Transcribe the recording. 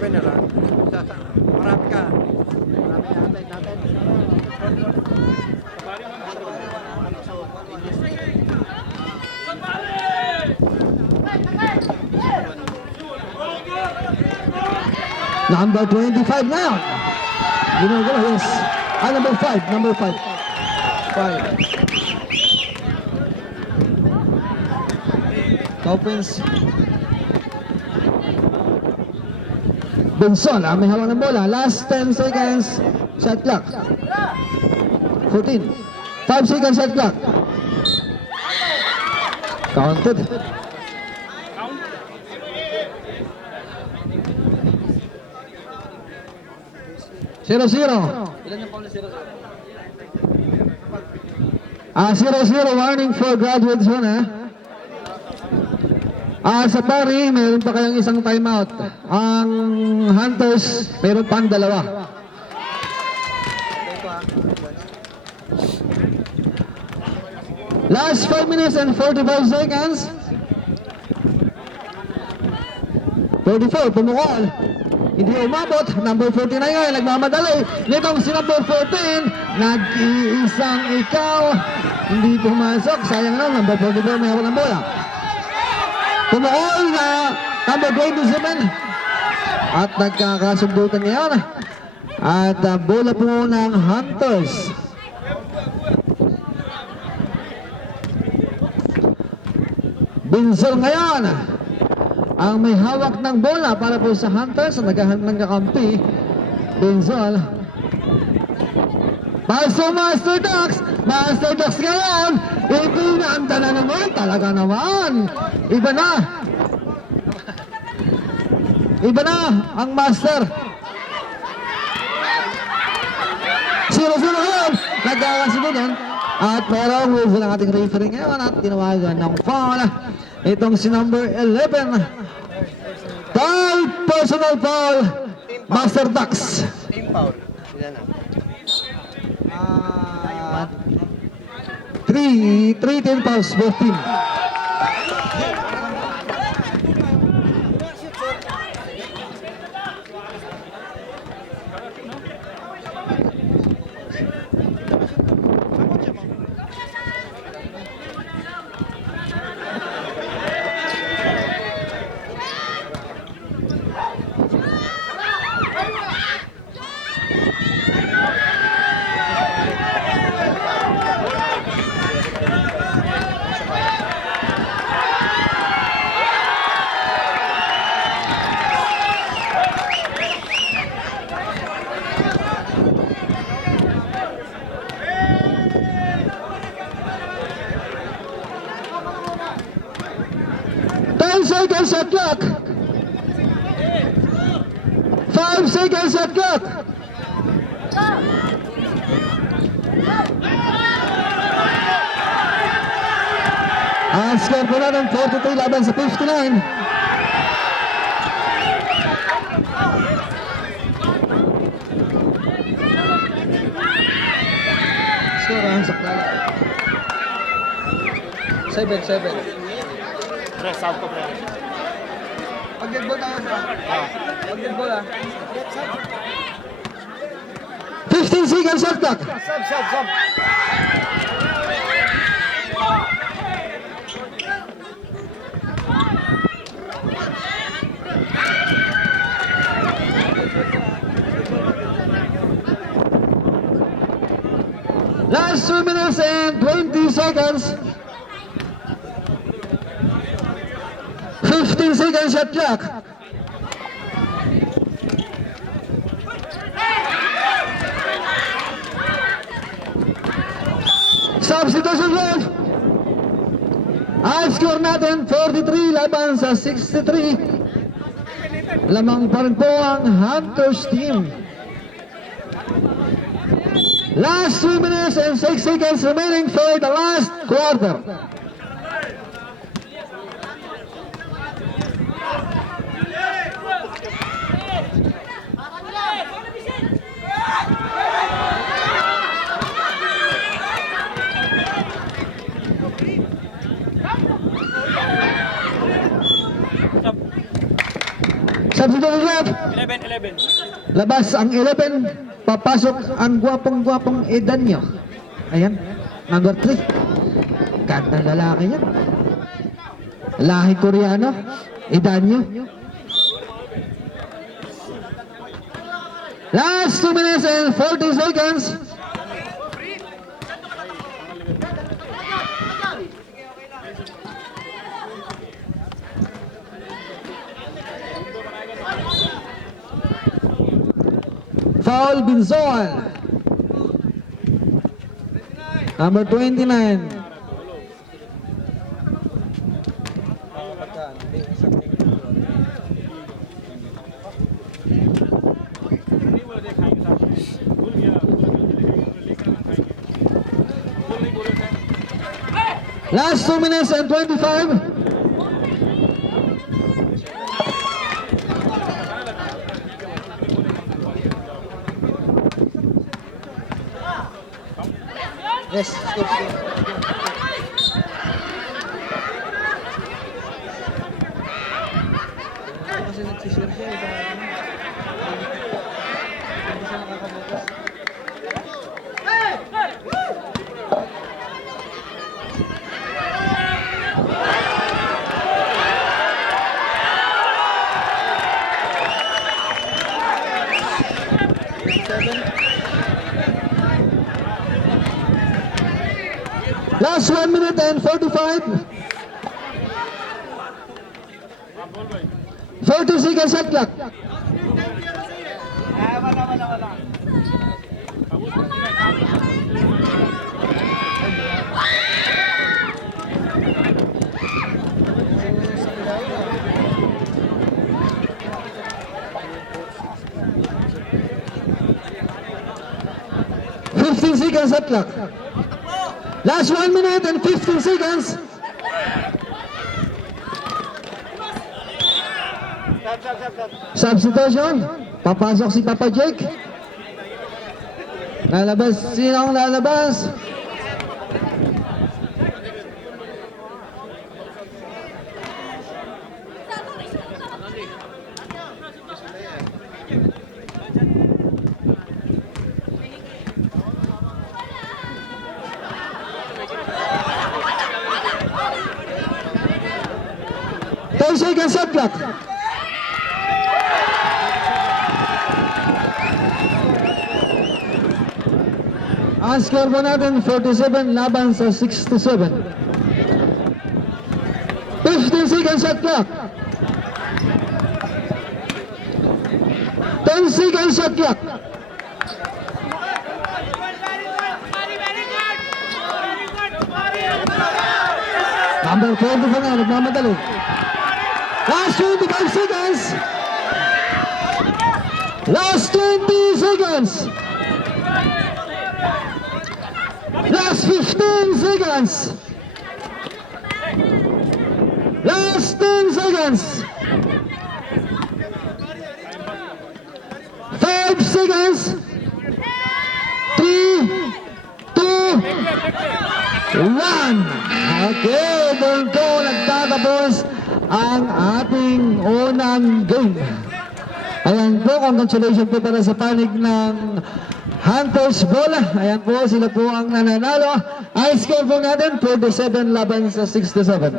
winner ha. Marami ka. Marami natin. Number 25 now. Yes. Number 5. Number 5. 5. Opens. Benson, may hawak ng bola. Last 10 seconds. Shot clock. 14. 5 seconds shot clock. Counted. Zero. Ilan yung Paul 0-0? 0-0 warning for graduates one sa pari, mayroon pa kayong isang timeout. Ang Hunters, mayroon pa ang dalawa. Last 5 minutes and 45 seconds. 34, pumukol. Hindi umabot. Number 49 ngayon, nagmamadali. Nitong si number 14, nag-iisang ikaw. Hindi pumasok. Sayang lang, number 44 may hawak ng bola. Pumukol na number 27. At nagkakasundutan ngayon. At bola po ng Hunters. Binsol ngayon ang may hawak ng bola para po sa Hunters na naghahandang kakampi. Benzol. Master Ducks ngayon. Ipinanda na naman. Talaga naman. Iba na ang Master. 0-0 ngayon. Nagkakasunod at merong whistle ng ating referee ngayon at tinawagan ng foul. Itong si number 11. Personal foul. Master Ducks. Team foul. Ilan na? 3 team fouls, both team. Shot clock. 5 seconds shot clock. Ang score po na ng 43 laban sa 59. Score ang saklala. 7. Press out ko, press. Pag-deadball tayo sa pag-deadball 15 seconds shot clock. Sub. Last 2 minutes and 20 seconds. 15 seconds shot clock. Substitution left. High score natin 43 laban sa 63. Lamang pa rin po ang Hunters team. Last 2 minutes and 6 seconds remaining for the last quarter. Substitution ref. 11. Labas ang 11. Papasok ang gwapong-gwapong Edanyo. Ayan. Number 3. Gandang lalaki yan. Lahi Koreano. Edanyo. Last 2 minutes and 40 seconds. Foul Binzon. Number 29. Last 2 minutes and 25. Yes, stop. Kasi nagsishare siya, iba. Hindi siya nakakabukas. Last 1 minute and 45. 40 seconds at clock. Seconds at clock. Last 1 minute and 15 seconds. Substitution. Papasok si Papa Jake. Lalabas. Sino ang lalabas? Seconds at clock. Ang score po natin 47 laban sa 67. 15 seconds at clock. 10 seconds at clock. Number 44 na, nagmamadali. Last 25 seconds. Last 20 seconds. Last 15 seconds. Last 10 seconds. 5 seconds. 3, 2, 1. Okay, doon ko nagtatapos ang ating unang game. Ayan po, congratulations po para sa panig ng Hunters Ball. Ayan po, sila po ang nananalo. Ang score po natin, 47 laban sa 67.